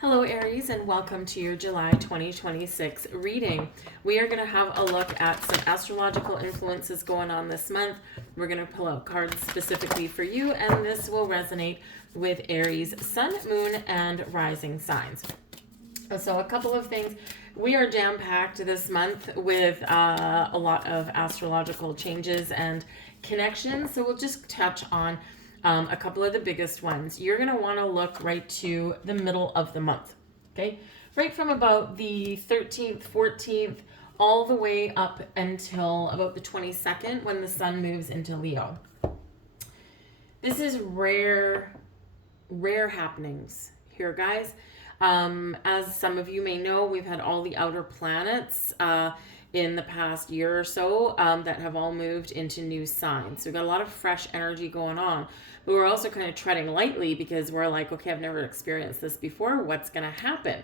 Hello, Aries, and welcome to your July 2026 reading. We are going to have a look at some astrological influences going on this month. We're going to pull out cards specifically for you, and this will resonate with Aries, Sun, Moon, and Rising signs. So a couple of things. We are jam-packed this month with a lot of astrological changes and connections, so we'll just touch on a couple of the biggest ones. You're going to want to look right to the middle of the month, okay? Right from about the 13th, 14th, all the way up until about the 22nd when the sun moves into Leo. This is rare happenings here, guys. As some of you may know, we've had all the outer planets in the past year or so that have all moved into new signs. So we've got a lot of fresh energy going on. But we're also kind of treading lightly because we're like, okay, I've never experienced this before. What's going to happen?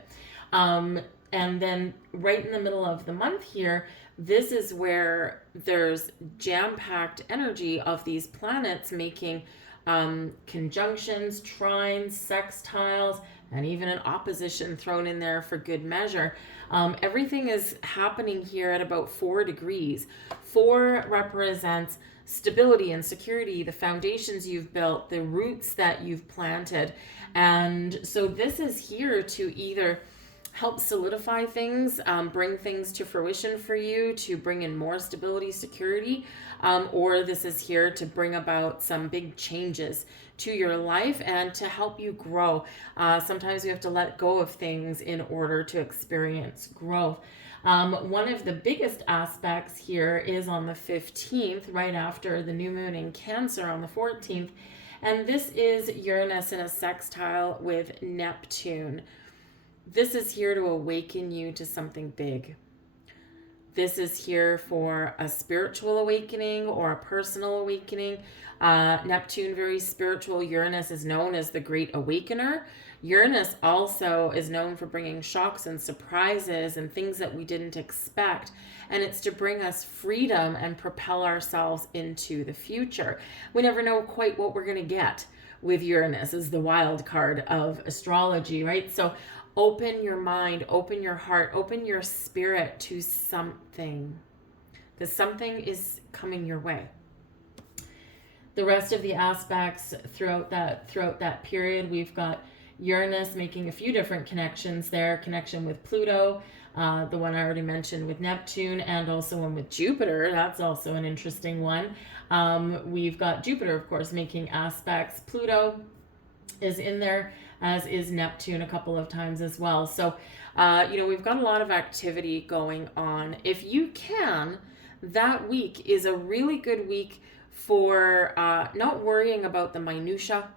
And then right in the middle of the month here, this is where there's jam-packed energy of these planets making conjunctions, trines, sextiles, and even an opposition thrown in there for good measure. Everything is happening here at about 4 degrees. 4 represents stability and security, the foundations you've built, the roots that you've planted. And so this is here to either help solidify things, bring things to fruition for you, to bring in more stability, security, or this is here to bring about some big changes to your life and to help you grow. Sometimes we have to let go of things in order to experience growth. One of the biggest aspects here is on the 15th, right after the new moon in Cancer on the 14th, and this is Uranus in a sextile with Neptune. This is here to awaken you to something big. This is here for a spiritual awakening or a personal awakening. Neptune, very spiritual. Uranus is known as the Great Awakener. Uranus also is known for bringing shocks and surprises and things that we didn't expect. And it's to bring us freedom and propel ourselves into the future. We never know quite what we're going to get with Uranus as the wild card of astrology, right? So open your mind, open your heart, open your spirit to something. Because something is coming your way. The rest of the aspects throughout that period, we've got Uranus making a few different connections there. Connection with Pluto, the one I already mentioned with Neptune, and also one with Jupiter. That's also an interesting one. We've got Jupiter, of course, making aspects. Pluto is in there, as is Neptune a couple of times as well. So, we've got a lot of activity going on. If you can, that week is a really good week for not worrying about the minutia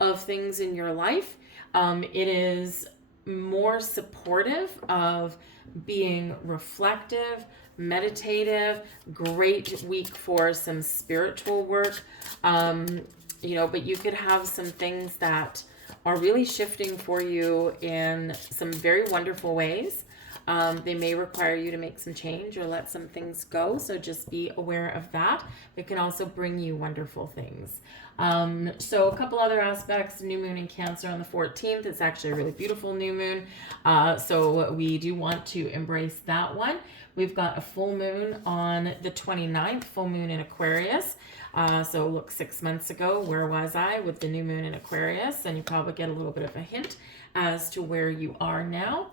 of things in your life. It is more supportive of being reflective, meditative, great week for some spiritual work. But you could have some things that are really shifting for you in some very wonderful ways. They may require you to make some change or let some things go. So just be aware of that. It can also bring you wonderful things. So a couple other aspects, new moon in Cancer on the 14th. It's actually a really beautiful new moon. So we do want to embrace that one. We've got a full moon on the 29th, full moon in Aquarius. So look, 6 months ago, where was I with the new moon in Aquarius? And you probably get a little bit of a hint as to where you are now.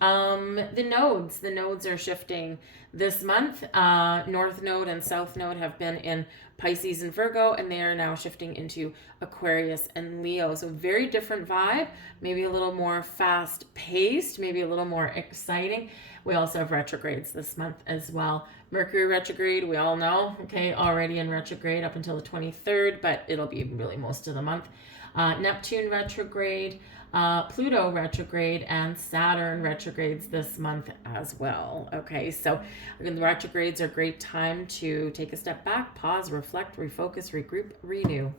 The nodes are shifting this month. North node and South node have been in Pisces and Virgo, and they are now shifting into Aquarius and Leo. So very different vibe, maybe a little more fast paced, maybe a little more exciting. We also have retrogrades this month as well. Mercury retrograde, we all know, okay, already in retrograde up until the 23rd, but it'll be really most of the month. Neptune retrograde, Pluto retrograde, and Saturn retrogrades this month as well. Okay, so the retrogrades are a great time to take a step back, pause, reflect, refocus, regroup, renew.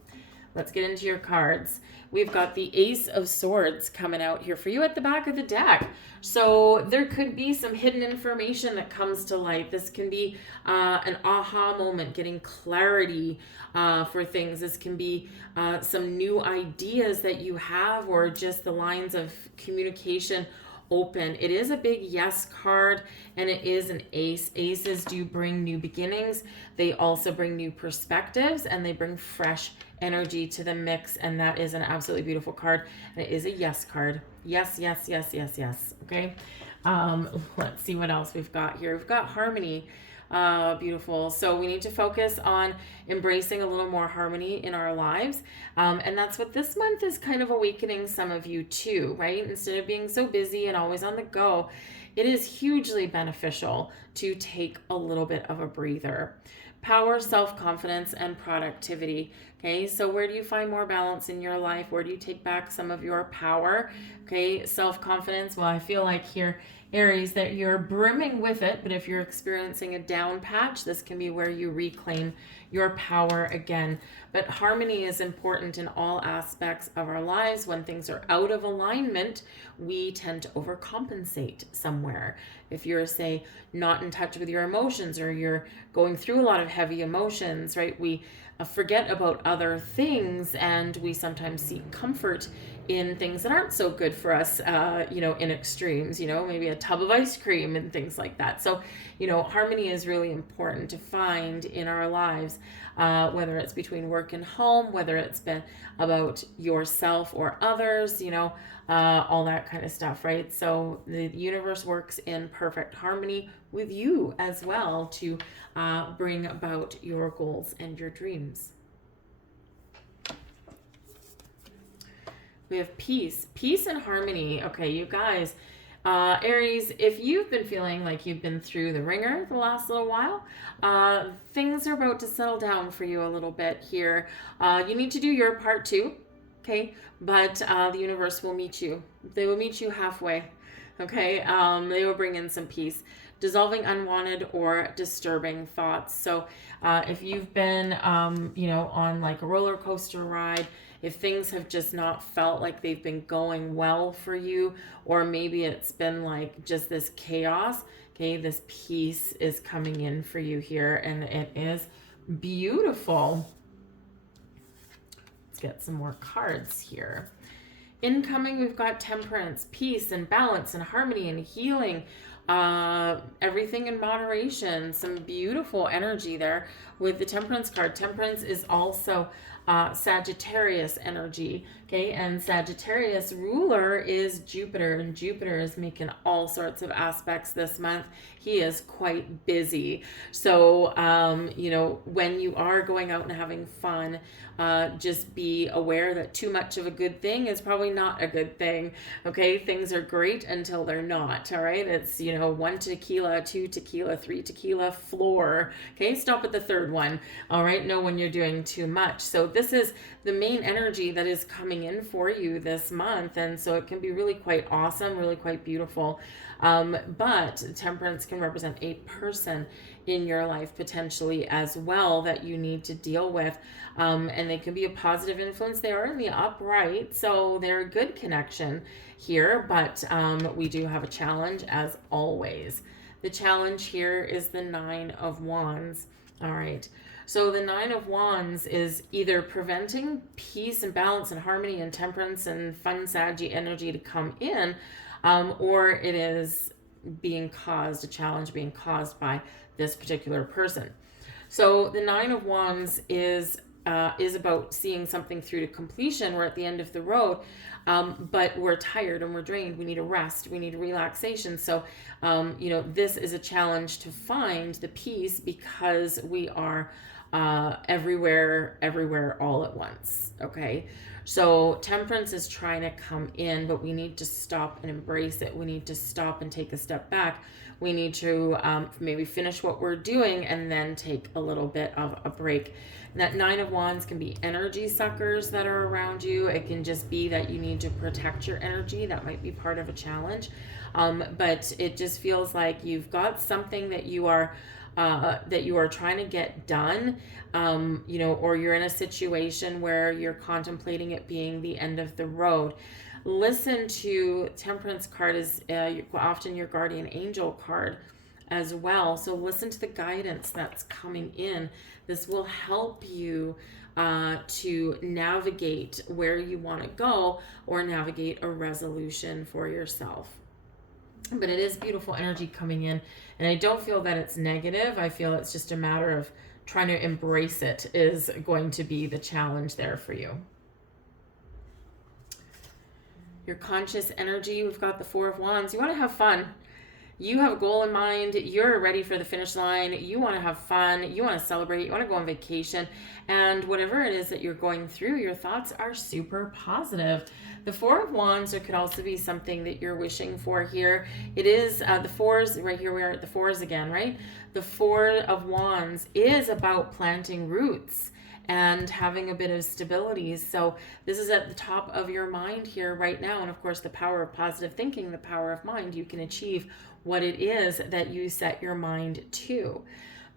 Let's get into your cards. We've got the Ace of Swords coming out here for you at the back of the deck. So there could be some hidden information that comes to light. This can be an aha moment, getting clarity for things. This can be some new ideas that you have, or just the lines of communication open. It is a big yes card, and it is an ace. Aces do bring new beginnings. They also bring new perspectives, and they bring fresh energy to the mix, and that is an absolutely beautiful card. And it is a yes card. Yes, yes, yes, yes, yes. Okay. Let's see what else we've got here. We've got harmony. Beautiful. So we need to focus on embracing a little more harmony in our lives. And that's what this month is kind of awakening some of you to, right? Instead of being so busy and always on the go, it is hugely beneficial to take a little bit of a breather. Power, self-confidence, and productivity. Okay, so where do you find more balance in your life? Where do you take back some of your power? Okay, self-confidence. Well, I feel like here, Aries, that you're brimming with it, but if you're experiencing a down patch, this can be where you reclaim your power again. But harmony is important in all aspects of our lives. When things are out of alignment, we tend to overcompensate somewhere. If you're, say, not in touch with your emotions, or you're going through a lot of heavy emotions, right? We forget about other things, and we sometimes seek comfort in things that aren't so good for us, in extremes, maybe a tub of ice cream and things like that. So, harmony is really important to find in our lives, whether it's between work and home, whether it's been about yourself or others, all that kind of stuff, right? So the universe works in perfect harmony with you as well to bring about your goals and your dreams. We have peace and harmony. Okay, you guys, Aries, if you've been feeling like you've been through the ringer the last little while, things are about to settle down for you a little bit here. You need to do your part too, okay? But the universe will meet you. They will meet you halfway, okay? They will bring in some peace. Dissolving unwanted or disturbing thoughts. So if you've been, on like a roller coaster ride, if things have just not felt like they've been going well for you, or maybe it's been like just this chaos, okay, this peace is coming in for you here, and it is beautiful. Let's get some more cards here. Incoming, we've got temperance, peace, and balance, and harmony, and healing. Everything in moderation. Some beautiful energy there with the temperance card. Temperance is also Sagittarius energy, okay? And Sagittarius ruler is Jupiter, and Jupiter is making all sorts of aspects this month. He is quite busy. So, when you are going out and having fun, just be aware that too much of a good thing is probably not a good thing, okay? Things are great until they're not, all right? It's, 1 tequila, 2 tequila, 3 tequila, floor, okay? Stop at the third one, all right? Know when you're doing too much. So this is the main energy that is coming in for you this month, and so it can be really quite awesome, really quite beautiful. But temperance can represent a person in your life potentially as well that you need to deal with, and they can be a positive influence. They are in the upright, so they're a good connection here, but we do have a challenge as always. The challenge here is the 9 of Wands. All right. So the 9 of Wands is either preventing peace and balance and harmony and temperance and fun, saggy energy to come in, or it is a challenge being caused by this particular person. So the 9 of Wands is about seeing something through to completion. We're at the end of the road, but we're tired and we're drained. We need a rest. We need a relaxation. So, this is a challenge to find the peace because we are everywhere all at once. Okay. So temperance is trying to come in, but we need to stop and embrace it. We need to stop and take a step back. We need to maybe finish what we're doing and then take a little bit of a break. And that 9 of Wands can be energy suckers that are around you. It can just be that you need to protect your energy. That might be part of a challenge. But it just feels like you've got something that you are that you are trying to get done, you know, or you're in a situation where you're contemplating it being the end of the road. Listen to Temperance card is often your guardian angel card as well. So listen to the guidance that's coming in. This will help you to navigate where you want to go or navigate a resolution for yourself. But it is beautiful energy coming in, and I don't feel that it's negative. I feel it's just a matter of trying to embrace it is going to be the challenge there for you. Your conscious energy, we've got the Four of Wands. You want to have fun. You have a goal in mind. You're ready for the finish line. You want to have fun. You want to celebrate. You want to go on vacation. And whatever it is that you're going through, your thoughts are super positive. The Four of Wands, it could also be something that you're wishing for here. It is the fours, right here we are at the fours again, right? The Four of Wands is about planting roots and having a bit of stability. So this is at the top of your mind here right now. And of course, the power of positive thinking, the power of mind, you can achieve what it is that you set your mind to.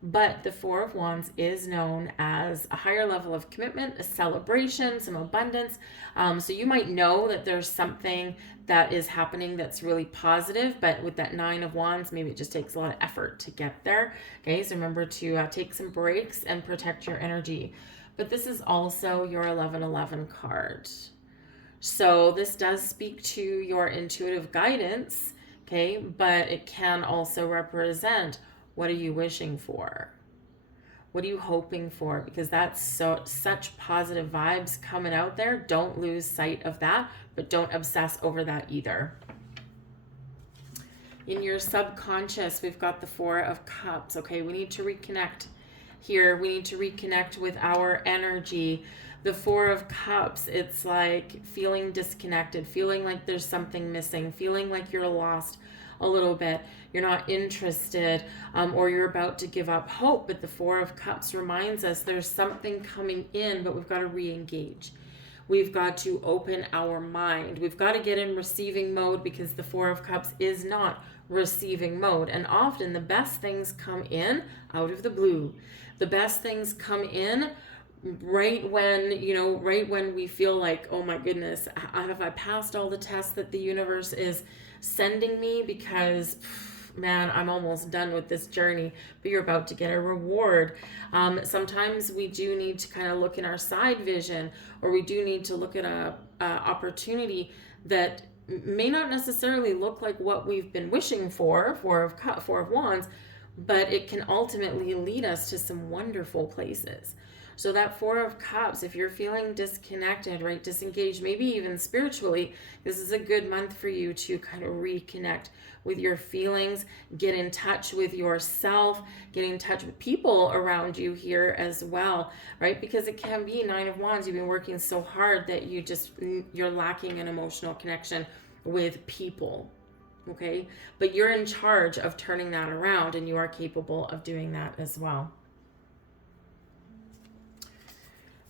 But the Four of Wands is known as a higher level of commitment, a celebration, some abundance. So you might know that there's something that is happening that's really positive, but with that Nine of Wands, maybe it just takes a lot of effort to get there. Okay, so remember to take some breaks and protect your energy. But this is also your 1111 card. So this does speak to your intuitive guidance, okay, but it can also represent, what are you wishing for? What are you hoping for? Because that's such positive vibes coming out there. Don't lose sight of that, but don't obsess over that either. In your subconscious, we've got the Four of Cups. Okay, we need to reconnect here. We need to reconnect with our energy. The Four of Cups, it's like feeling disconnected, feeling like there's something missing, feeling like you're lost a little bit, you're not interested, or you're about to give up hope. But the Four of Cups reminds us there's something coming in, but we've got to re-engage. We've got to open our mind. We've got to get in receiving mode, because the Four of Cups is not receiving mode. And often the best things come in out of the blue. The best things come in right when, right when we feel like, oh my goodness, have I passed all the tests that the universe is sending me? Because man, I'm almost done with this journey, but you're about to get a reward. Sometimes we do need to kind of look in our side vision, or we do need to look at a opportunity that may not necessarily look like what we've been wishing for, Four of Wands, but it can ultimately lead us to some wonderful places. So that Four of Cups, if you're feeling disconnected, right, disengaged, maybe even spiritually, this is a good month for you to kind of reconnect with your feelings, get in touch with yourself, get in touch with people around you here as well, right? Because it can be Nine of Wands, you've been working so hard that you're lacking an emotional connection with people, okay? But you're in charge of turning that around, and you are capable of doing that as well.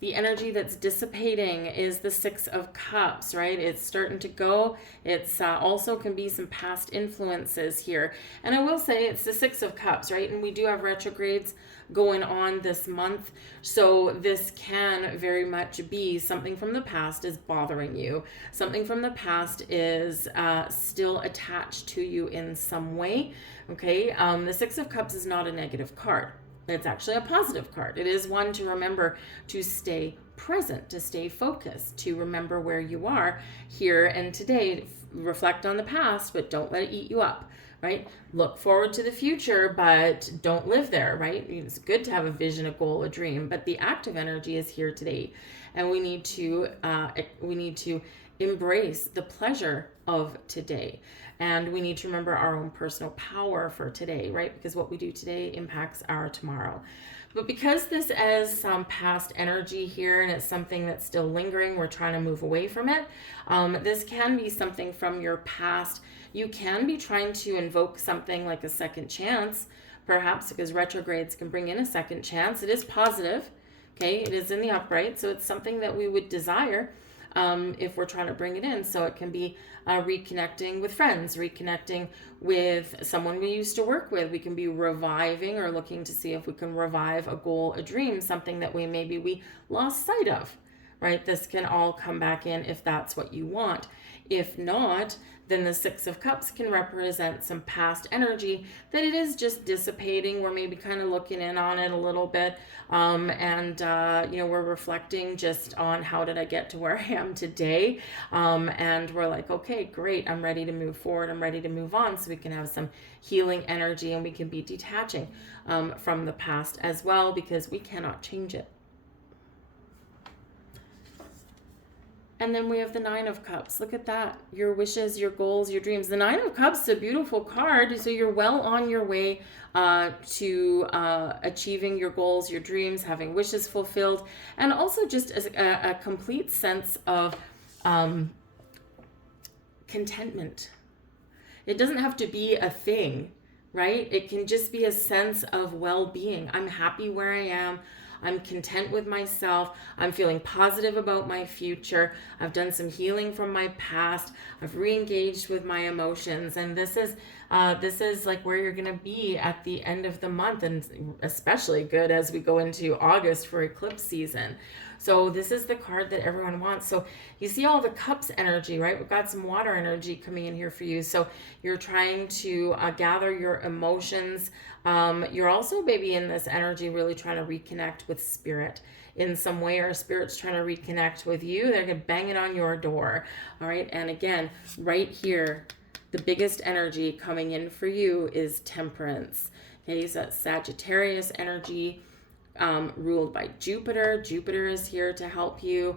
The energy that's dissipating is the Six of Cups, right? It's starting to go. It's also can be some past influences here. And I will say it's the Six of Cups, right? And we do have retrogrades going on this month. So this can very much be something from the past is bothering you. Something from the past is still attached to you in some way, okay? The Six of Cups is not a negative card. It's actually a positive card. It is one to remember to stay present, to stay focused, to remember where you are here and today. Reflect on the past, but don't let it eat you up, right? Look forward to the future, but don't live there, right? It's good to have a vision, a goal, a dream, but the active energy is here today. And we need to embrace the pleasure of today. And we need to remember our own personal power for today, right? Because what we do today impacts our tomorrow. But because this is some past energy here, and it's something that's still lingering, we're trying to move away from it. This can be something from your past. You can be trying to invoke something like a second chance, perhaps, because retrogrades can bring in a second chance. It is positive, okay? It is in the upright, so it's something that we would desire. if we're trying to bring it in. So it can be reconnecting with friends, reconnecting with someone we used to work with. We can be reviving or looking to see if we can revive a goal, a dream, something that we lost sight of, right? This can all come back in if that's what you want. If not, then the Six of Cups can represent some past energy that it is just dissipating. We're maybe kind of looking in on it a little bit. We're reflecting just on how did I get to where I am today. And we're like, okay, great. I'm ready to move forward. I'm ready to move on. So we can have some healing energy and we can be detaching from the past as well, because we cannot change it. And then we have the Nine of Cups. Look at that. Your wishes, your goals, your dreams. The Nine of Cups is a beautiful card. So you're well on your way to achieving your goals, your dreams, having wishes fulfilled, and also just a complete sense of contentment. It doesn't have to be a thing, right? It can just be a sense of well-being. I'm happy where I am. I'm content with myself. I'm feeling positive about my future. I've done some healing from my past. I've re-engaged with my emotions. And this is like where you're going to be at the end of the month, and especially good as we go into August for eclipse season. So this is the card that everyone wants. So you see all the cups energy, right? We've got some water energy coming in here for you. So you're trying to gather your emotions. You're also maybe in this energy really trying to reconnect with spirit in some way, or spirit's trying to reconnect with you. They're going to bang it on your door. All right. And again, right here, the biggest energy coming in for you is Temperance. Okay. So that's Sagittarius energy. Ruled by Jupiter. Jupiter is here to help you.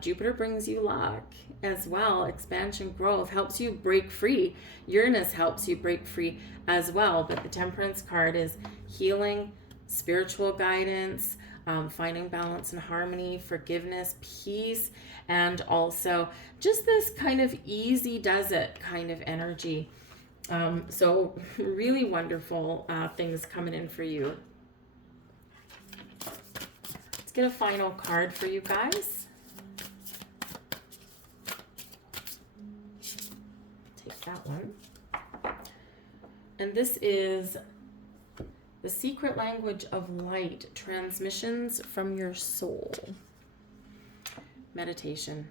Jupiter brings you luck as well. Expansion, growth, helps you break free. Uranus helps you break free as well. But the Temperance card is healing, spiritual guidance, finding balance and harmony, forgiveness, peace, and also just this kind of easy does it kind of energy. So really wonderful things coming in for you. Get a final card for you guys. Take that one. And this is the secret language of light, transmissions from your soul. Meditation.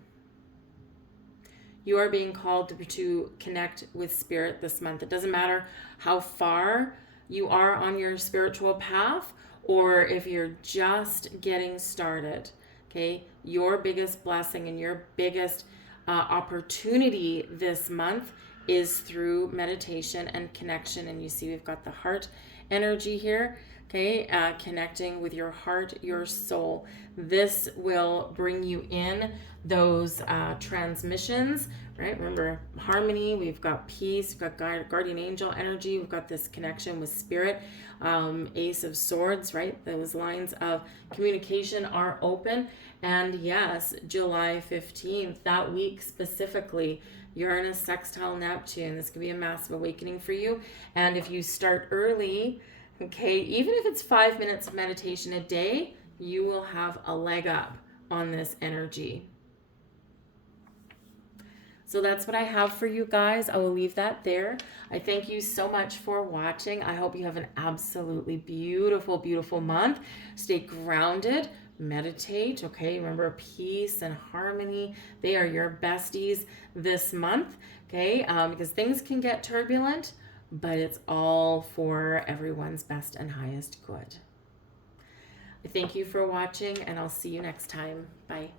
You are being called to connect with spirit this month. It doesn't matter how far you are on your spiritual path, or if you're just getting started, okay? Your biggest blessing and your biggest opportunity this month is through meditation and connection. And you see we've got the heart energy here, okay? Connecting with your heart, your soul. This will bring you in those transmissions, right? Remember, harmony, we've got peace, we've got guardian angel energy, we've got this connection with spirit, Ace of Swords, right? Those lines of communication are open. And yes, July 15th, that week specifically, Uranus sextile Neptune. This could be a massive awakening for you. And if you start early, okay, even if it's 5 minutes of meditation a day, you will have a leg up on this energy. So that's what I have for you guys. I will leave that there. I thank you so much for watching. I hope you have an absolutely beautiful, beautiful month. Stay grounded, meditate, okay? Remember, peace and harmony, they are your besties this month, okay? Because things can get turbulent, but it's all for everyone's best and highest good. I thank you for watching, and I'll see you next time. Bye.